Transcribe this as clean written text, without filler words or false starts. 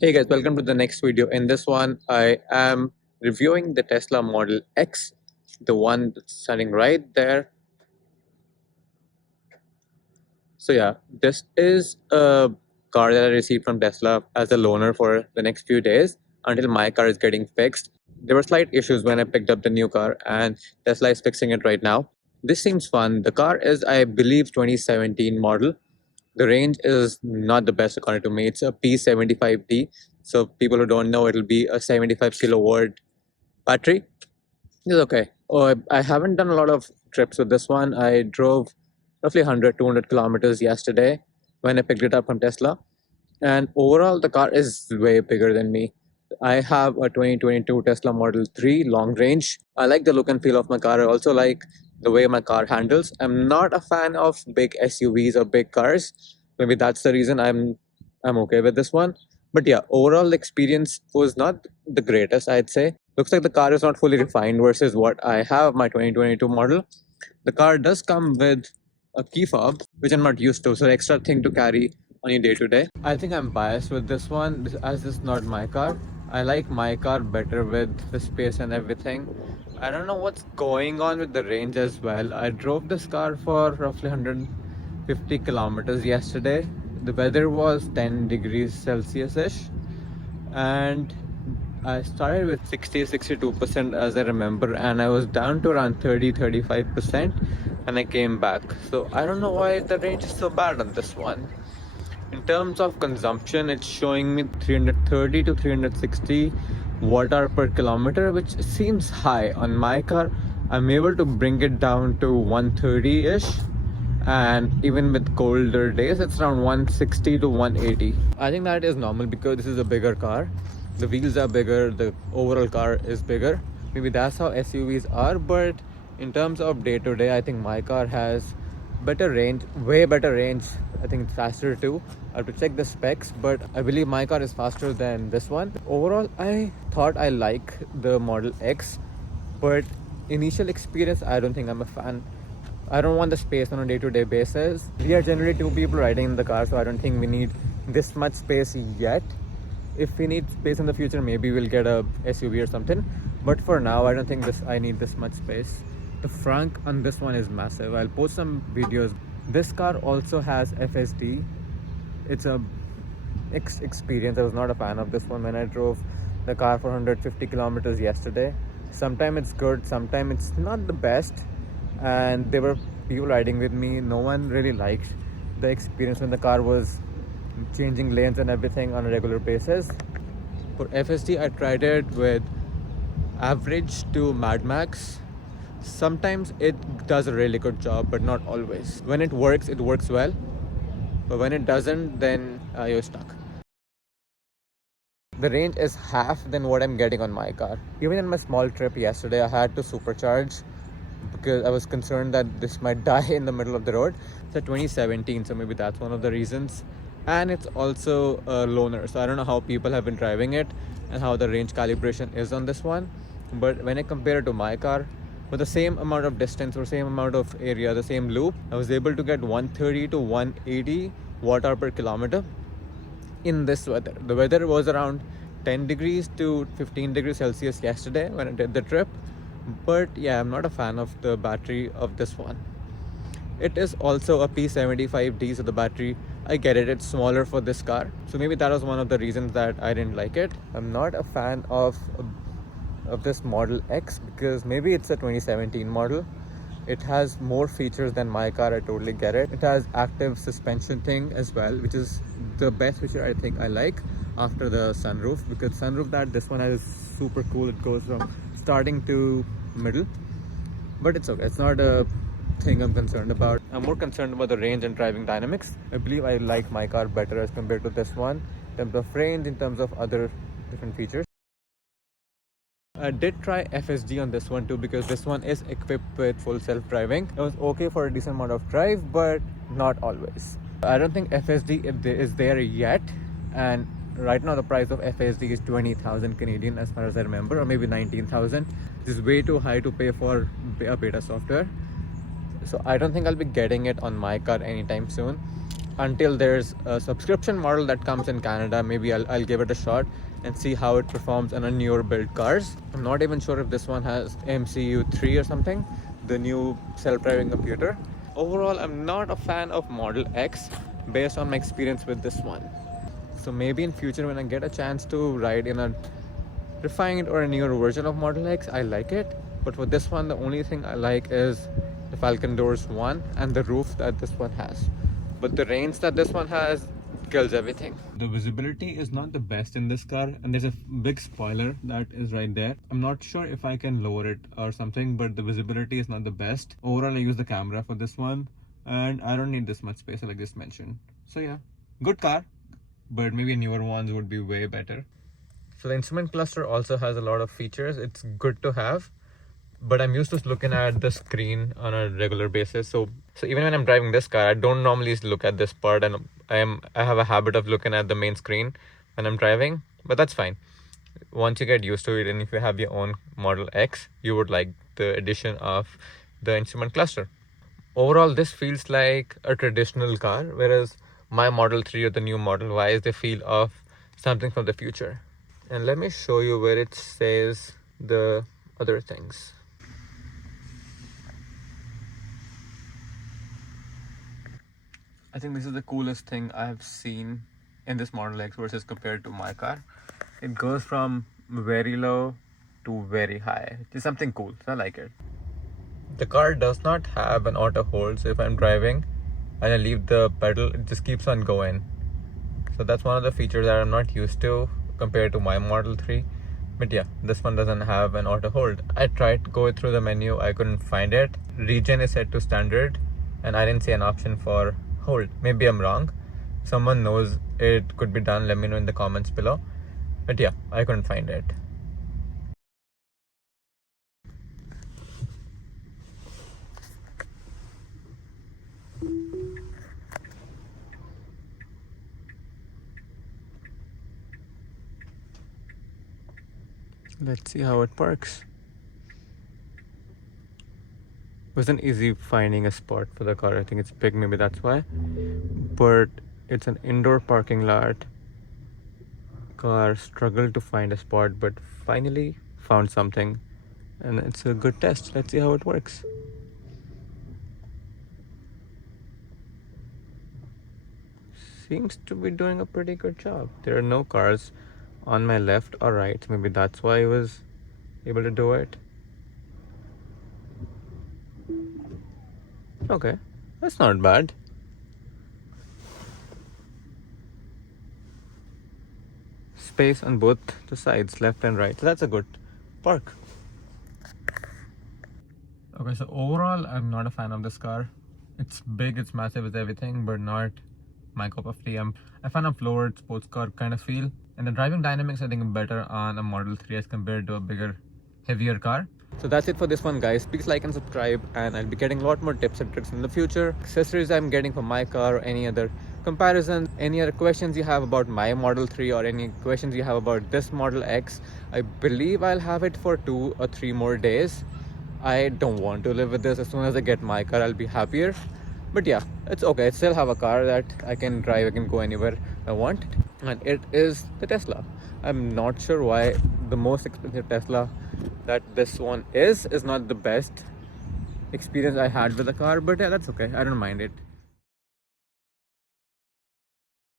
Hey guys, welcome to the next video. In this one, I am reviewing the Tesla Model X, the one that's standing right there. So yeah, this is a car that I received from Tesla as a loaner for the next few days until my car is getting fixed. There were slight issues when I picked up the new car and Tesla is fixing it right now. This seems fun. The car is, I believe, 2017 model. The range is not the best according to me. It's a P75D. So people who don't know, it'll be a 75 kilowatt battery. It's okay. Oh, I haven't done a lot of trips with this one. I drove roughly 100, 200 kilometers yesterday when I picked it up from Tesla. And overall, the car is way bigger than me. I have a 2022 Tesla Model 3 long range. I like the look and feel of my car. I also like the way my car handles. I'm not a fan of big SUVs or big cars. Maybe that's the reason I'm okay with this one. But yeah, overall experience was not the greatest, I'd say. Looks like the car is not fully refined versus what I have my 2022 model. The car does come with a key fob, which I'm not used to, so extra thing to carry on your day to day. I think I'm biased with this one as this is not my car. I like my car better with the space and everything. I don't know what's going on with the range as well. I drove this car for roughly 150 kilometers yesterday. The weather was 10 degrees Celsius ish, and I started with 62% as I remember, and I was down to around 35% and I came back. So I don't know why the range is so bad on this one. In terms of consumption, it's showing me 330 to 360 watt hour per kilometer, which seems high. On my car, I'm able to bring it down to 130-ish, and even with colder days, it's around 160 to 180. I think that is normal because this is a bigger car. The wheels are bigger, the overall car is bigger. Maybe that's how SUVs are, but in terms of day to day, I think my car has better range, way better range. I think it's faster too. I have to check the specs, but I believe my car is faster than this one. Overall, I thought I like the Model X, but initial experience, I don't think I'm a fan. I don't want the space on a day-to-day basis. We are generally two people riding in the car, so I don't think we need this much space yet. If we need space in the future, maybe we'll get a SUV or something, but for now I don't think I need this much space. The frunk on this one is massive. I'll post some videos. This car also has FSD. It's a experience. I was not a fan of this one when I drove the car for 150 kilometers yesterday. Sometimes it's good, sometimes it's not the best, and there were people riding with me. No one really liked the experience when the car was changing lanes and everything on a regular basis. For FSD, I tried it with average to Mad Max. Sometimes it does a really good job, but not always. When it works well, but when it doesn't, then you're stuck. The range is half than what I'm getting on my car. Even in my small trip yesterday, I had to supercharge because I was concerned that this might die in the middle of the road. It's a 2017, so maybe that's one of the reasons. And it's also a loaner, so I don't know how people have been driving it and how the range calibration is on this one. But when I compare it to my car, with the same amount of distance or same amount of area, the same loop, I was able to get 130 to 180 watt hour per kilometer in this weather. The weather was around 10 degrees to 15 degrees Celsius yesterday when I did the trip. But yeah, I'm not a fan of the battery of this one. It is also a P75D, so the battery, I get it, it's smaller for this car. So maybe that was one of the reasons that I didn't like it. I'm not a fan of this Model X because maybe it's a 2017 model. It has more features than my car, I totally get it. It has active suspension thing as well, which is the best feature I think I like after the sunroof, because sunroof that this one has is super cool. It goes from starting to middle, but it's okay. It's not a thing I'm concerned about. I'm more concerned about the range and driving dynamics. I believe I like my car better as compared to this one in terms of range, in terms of other different features. I did try FSD on this one too because this one is equipped with full self-driving. It was okay for a decent amount of drive, but not always. I don't think FSD is there yet, and right now the price of FSD is 20,000 Canadian as far as I remember, or maybe 19,000. This is way too high to pay for a beta software. So I don't think I'll be getting it on my car anytime soon. until there's a subscription model that comes in Canada, maybe I'll give it a shot and see how it performs on a newer build cars. I'm not even sure if this one has MCU 3 or something, the new self-driving computer. Overall, I'm not a fan of Model X based on my experience with this one. So maybe in future when I get a chance to ride in a refined or a newer version of Model X, I like it. But for this one, the only thing I like is the Falcon Doors 1 and the roof that this one has. But the range that this one has kills everything. The visibility is not the best in this car, and there's a big spoiler that is right there. I'm not sure if I can lower it or something, but the visibility is not the best. Overall, I use the camera for this one, and I don't need this much space like just mentioned. So yeah, good car, but maybe newer ones would be way better. So the instrument cluster also has a lot of features. It's good to have, but I'm used to looking at the screen on a regular basis. So even when I'm driving this car, I don't normally look at this part, and I have a habit of looking at the main screen when I'm driving, but that's fine. Once you get used to it, and if you have your own Model X, you would like the addition of the instrument cluster. Overall, this feels like a traditional car, whereas my Model 3 or the new Model Y, they feel of something from the future. And let me show you where it says the other things. I think this is the coolest thing I have seen in this Model X versus compared to my car. It goes from very low to very high. It's something cool, so I like it. The car does not have an auto hold, so if I'm driving and I leave the pedal, it just keeps on going. So that's one of the features that I'm not used to compared to my Model 3. But yeah, this one doesn't have an auto hold. I tried to go through the menu, I couldn't find it. Regen is set to standard, and I didn't see an option for hold. Maybe I'm wrong. Someone knows it could be done, let me know in the comments below. But yeah, I couldn't find it. Let's see how it works. It wasn't easy finding a spot for the car. I think it's big, maybe that's why. But it's an indoor parking lot. Car struggled to find a spot, but finally found something. And it's a good test. Let's see how it works. Seems to be doing a pretty good job. There are no cars on my left or right. Maybe that's why I was able to do it. Okay, that's not bad. Space on both the sides, left and right. So that's a good park. Okay, so overall, I'm not a fan of this car. It's big, it's massive, it's everything, but not my cup of tea. I'm a fan of lowered sports car kind of feel. And the driving dynamics, I think, are better on a Model 3 as compared to a bigger, heavier car. So that's it for this one, guys. Please like and subscribe, and I'll be getting a lot more tips and tricks in the future. Accessories I'm getting for my car, or any other comparisons, any other questions you have about my Model 3, or any questions you have about this Model X. I believe I'll have it for 2 or 3 more days. I don't want to live with this. As soon as I get my car, I'll be happier. But yeah, it's okay. I still have a car that I can drive. I can go anywhere I want, and it is the Tesla. I'm not sure why the most expensive Tesla that this one is not the best experience I had with the car, but yeah, that's okay. I don't mind it.